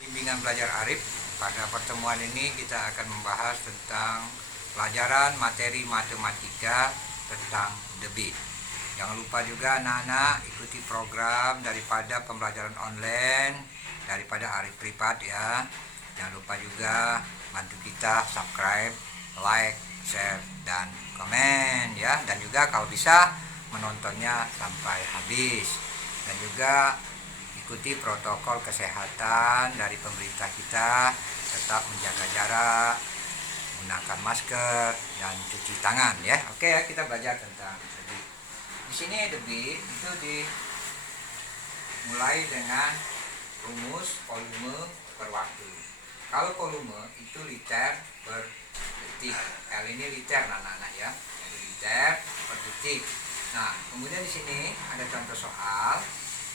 Bimbingan Belajar Arif. Pada pertemuan ini kita akan membahas tentang pelajaran materi matematika tentang debit. Jangan lupa juga anak-anak ikuti program daripada pembelajaran online daripada Arif Privat ya. Jangan lupa juga bantu kita subscribe, like, share, dan komen ya. Dan juga kalau bisa menontonnya sampai habis. Dan juga ikuti protokol kesehatan dari pemerintah kita, tetap menjaga jarak, menggunakan masker, dan cuci tangan ya. Oke ya, kita belajar tentang debit. Di sini debit itu dimulai dengan rumus volume per waktu. Kalau volume itu liter per detik. L ini liter anak-anak ya. Jadi liter per detik. Nah, kemudian di sini ada contoh soal.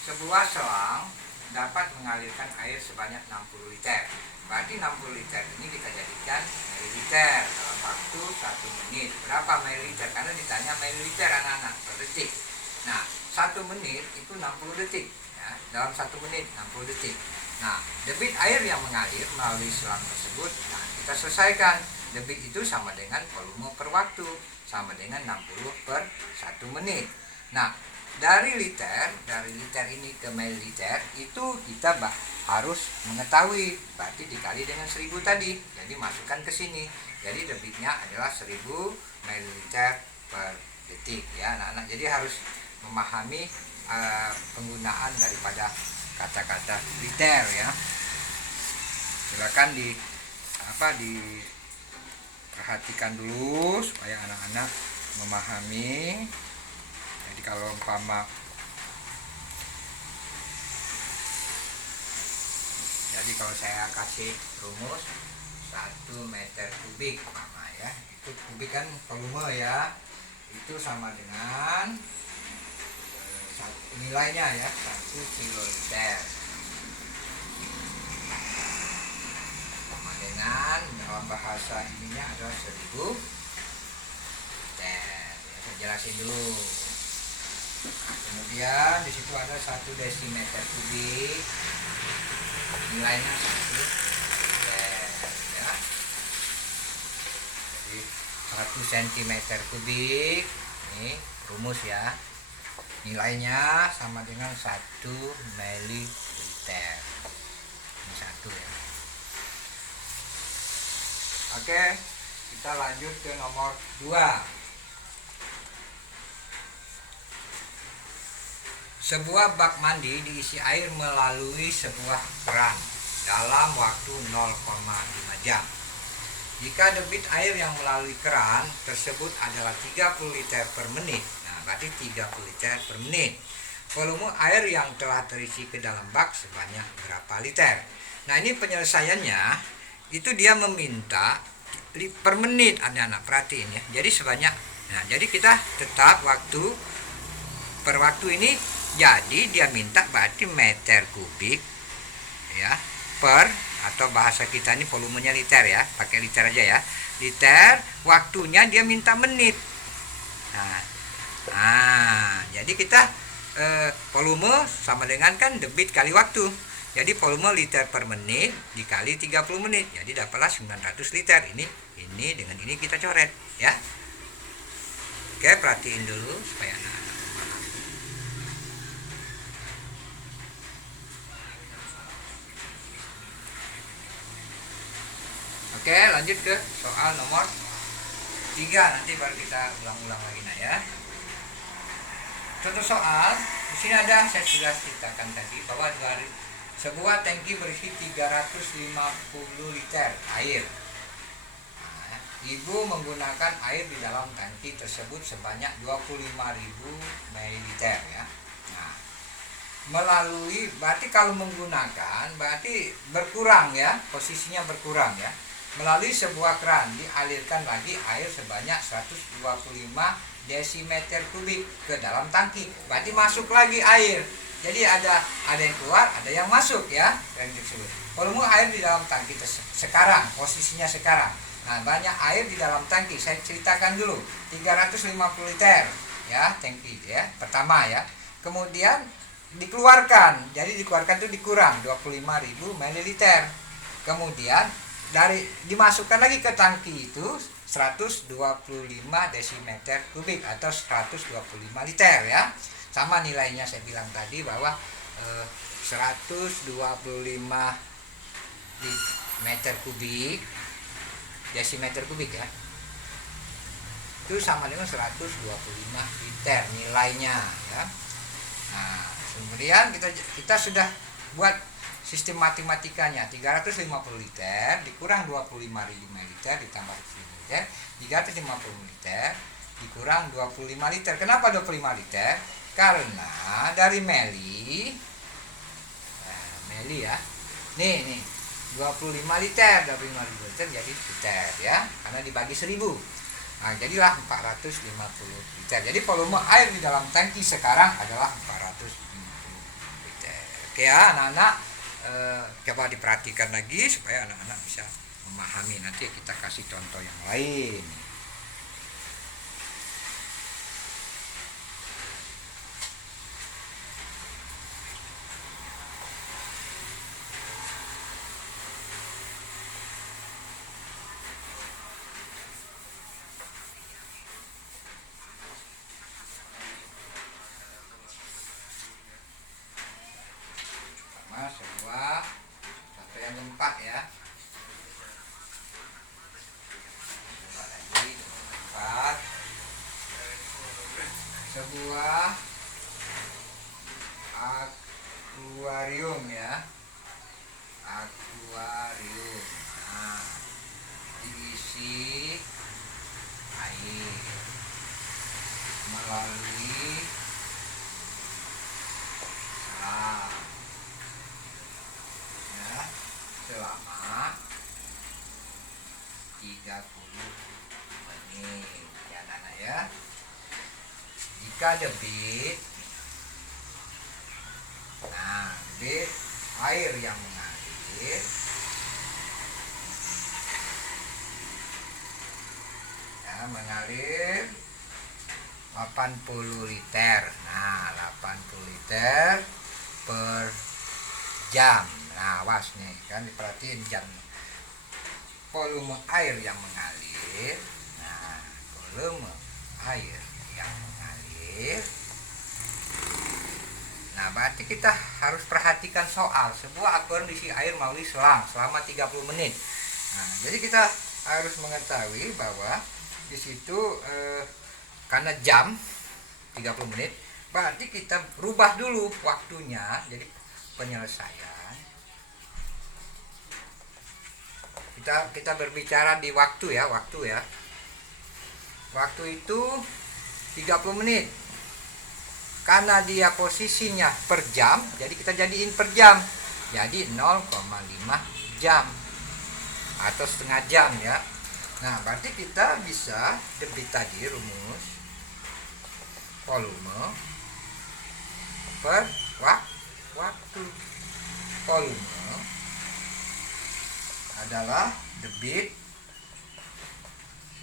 Sebuah selang dapat mengalirkan air sebanyak 60 liter. Berarti 60 liter ini kita jadikan mililiter dalam waktu 1 menit. Berapa mililiter? Karena ditanya mililiter anak-anak per detik. Nah, 1 menit itu 60 detik. Ya, dalam 1 menit 60 detik. Nah, debit air yang mengalir melalui selang tersebut, nah kita selesaikan. Debit itu sama dengan volume per waktu, sama dengan 60 per 1 menit. Nah, dari liter ini ke mililiter itu kita harus mengetahui, berarti dikali dengan 1000 tadi. Jadi masukkan ke sini. Jadi debitnya adalah 1000 mililiter per detik ya anak-anak. Jadi harus memahami penggunaan daripada kata-kata liter ya. Silakan diperhatikan dulu supaya anak-anak memahami. Jadi kalau saya kasih rumus 1 meter kubik ya, itu kubik kan volume ya, itu sama dengan nilainya ya 1 kiloliter sama dengan dalam bahasa ininya adalah 1000 liter. Saya jelasin dulu. Nah, kemudian di situ ada 1 desimeter kubik, nilainya 1 liter ya. Jadi 1 sentimeter kubik ini rumus ya, nilainya sama dengan 1 mililiter. Ini 1 ya. Oke, kita lanjut ke nomor 2. Sebuah bak mandi diisi air melalui sebuah keran dalam waktu 0,5 jam. Jika debit air yang melalui keran tersebut adalah 30 liter per menit, nah berarti 30 liter per menit. Volume air yang telah terisi ke dalam bak sebanyak berapa liter? Nah ini penyelesaiannya, itu dia meminta per menit anak-anak, perhatiin ya. Jadi sebanyak, nah jadi kita tetap per waktu ini. Jadi dia minta berarti meter kubik ya per, atau bahasa kita ini volumenya liter ya, pakai liter aja ya, liter. Waktunya dia minta menit. Nah jadi kita volume sama dengan kan debit kali waktu. Jadi volume liter per menit dikali 30 menit. Jadi dapatlah 900 liter. Ini dengan ini kita coret ya. Oke, perhatiin dulu supaya Oke, lanjut ke soal nomor 3. Nanti baru kita ulang-ulang lagi ya. Contoh soal, di sini ada, saya sudah ceritakan tadi bahwa sebuah tangki berisi 350 liter air. Nah, ibu menggunakan air di dalam tangki tersebut sebanyak 25.000 ml ya. Nah, berarti kalau menggunakan berarti berkurang ya, posisinya berkurang ya. Melalui sebuah keran dialirkan lagi air sebanyak 125 desimeter kubik ke dalam tangki. Berarti masuk lagi air. Jadi ada yang keluar, ada yang masuk ya. Volume air di dalam tangki sekarang, posisinya sekarang. Nah, banyak air di dalam tangki. Saya ceritakan dulu. 350 liter ya tangki ya. Pertama ya. Kemudian dikeluarkan. Jadi dikeluarkan itu dikurang 25.000 ml. Kemudian dimasukkan lagi ke tangki itu 125 desimeter kubik atau 125 liter ya. Sama nilainya saya bilang tadi bahwa 125 meter kubik desimeter kubik ya, itu sama dengan 125 liter nilainya ya. Nah, kemudian kita sudah buat sistem matematikanya. 350 liter dikurang 25.000 ml ditambah 10 liter, 350 liter dikurang 25 liter. Kenapa 25 liter? Karena dari meli ya. Nih 25 liter, 25 liter jadi liter ya, karena dibagi 1000. Nah, jadilah 450 liter. Jadi volume air di dalam tangki sekarang adalah 450 liter. Oke ya, anak-anak, coba diperhatikan lagi supaya anak-anak bisa memahami. Nanti kita kasih contoh yang lain. Sebuah contoh yang keempat ya. Coba lagi keempat. Sebuah akuarium ya. Akuarium. Nah, diisi air melalui selang selama 30 menit ya Nana ya. Jika debit air yang mengalir mengalir 80 liter. Nah, 80 liter per jam. Nah, awas nih, kan diperhatiin jam. Volume air yang mengalir. Nah, volume air yang mengalir. Nah, berarti kita harus perhatikan soal sebuah akuarium diisi air melalui selang selama 30 menit. Nah, jadi kita harus mengetahui bahwa di situ karena jam 30 menit, berarti kita rubah dulu waktunya. Jadi penyelesaian kita berbicara di waktu ya. Waktu itu 30 menit. Karena dia posisinya per jam, jadi kita jadiin per jam. Jadi 0,5 jam atau setengah jam ya. Nah, berarti kita bisa debit tadi rumus volume per waktu. Volume adalah debit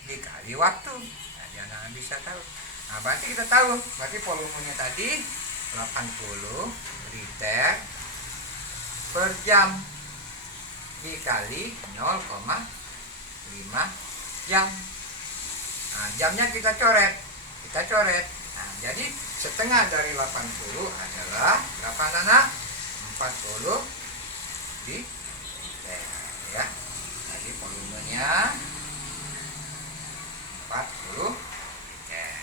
dikali waktu. Jadi anak bisa tahu. Nah, berarti kita tahu, berarti volumenya tadi 80 liter per jam dikali 0,5 jam. Nah, jamnya kita coret. Nah, jadi setengah dari 80 adalah berapa anak? 40 liter ya. Jadi volumenya 40 liter.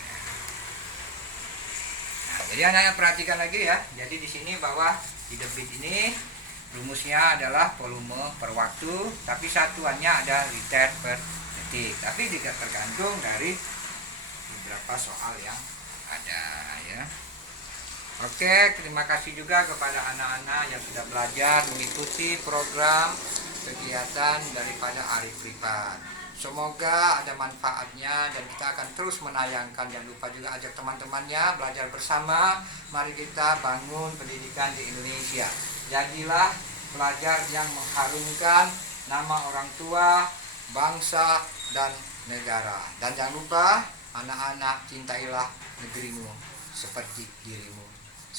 Nah, jadi anak perhatikan lagi ya. Jadi di sini bahwa di debit ini rumusnya adalah volume per waktu, tapi satuannya ada liter per detik. Tapi juga tergantung dari beberapa soal yang ada ya. Oke, terima kasih juga kepada anak-anak yang sudah belajar mengikuti program kegiatan daripada Arif Privat. Semoga ada manfaatnya dan kita akan terus menayangkan. Jangan lupa juga ajak teman-temannya belajar bersama. Mari kita bangun pendidikan di Indonesia. Jadilah pelajar yang mengharumkan nama orang tua, bangsa, dan negara. Dan jangan lupa anak-anak, cintailah negerimu seperti dirimu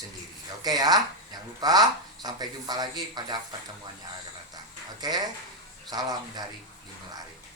sendiri. Oke ya, jangan lupa, sampai jumpa lagi pada pertemuan yang akan datang. Oke, salam dari Bimel Arif.